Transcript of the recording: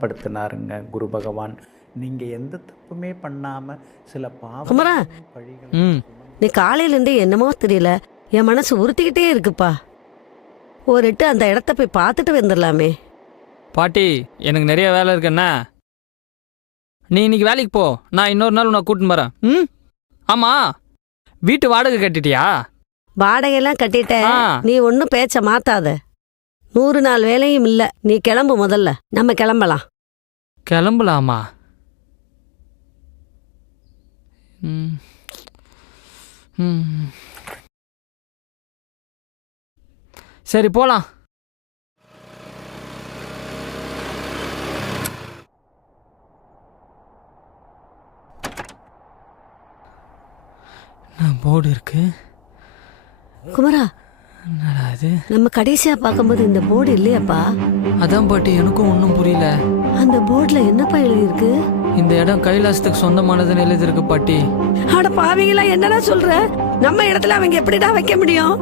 படுத்தினாருங்க குரு பகவான். நீங்கள் எந்த தப்புமே பண்ணாமல் சில குமரா, பழிகளை நீ காலையிலேருந்தே என்னமோ தெரியல, என் மனசு உறுத்திக்கிட்டே இருக்குப்பா. ஒரு எட்டு அந்த இடத்த போய் பார்த்துட்டு வந்துடலாமே. பாட்டி, எனக்கு நிறைய வேலை இருக்குண்ணா. நீ இன்னைக்கு வேலைக்கு போ, நான் இன்னொரு நாள் உன்னை கூட்டின்னு போகிறேன். ஆமாம், வீட்டு வாடகை கட்டிட்டியா? வாடகையெல்லாம் கட்டிட்ட. ஆ. நீ ஒன்றும் பேச்ச மாத்தாத. 100 நாள் வேலையும் இல்லை. நீ கிளம்பு, முதல்ல நம்ம கிளம்பலாம். கிளம்பலாமா? ம் ம் சரி, போகலாம். போர்டு இருக்கு. குமரா, என்னடா இது? நம்ம கடைசியா பார்க்கும்போது இந்த போர்டு இல்லையாப்பா? அதான் பாட்டி, எனக்கும் ஒன்றும் புரியல. அந்த போர்டுல என்னப்பா எழுதியிருக்கு? இந்த இடம் கைலாசத்துக்கு சொந்தமானதுன்னு எழுதிருக்கு பாட்டி. அட பாவிங்களா, என்னடா சொல்ற? நம்ம இடத்துல அவங்க எப்படிடா வைக்க முடியும்?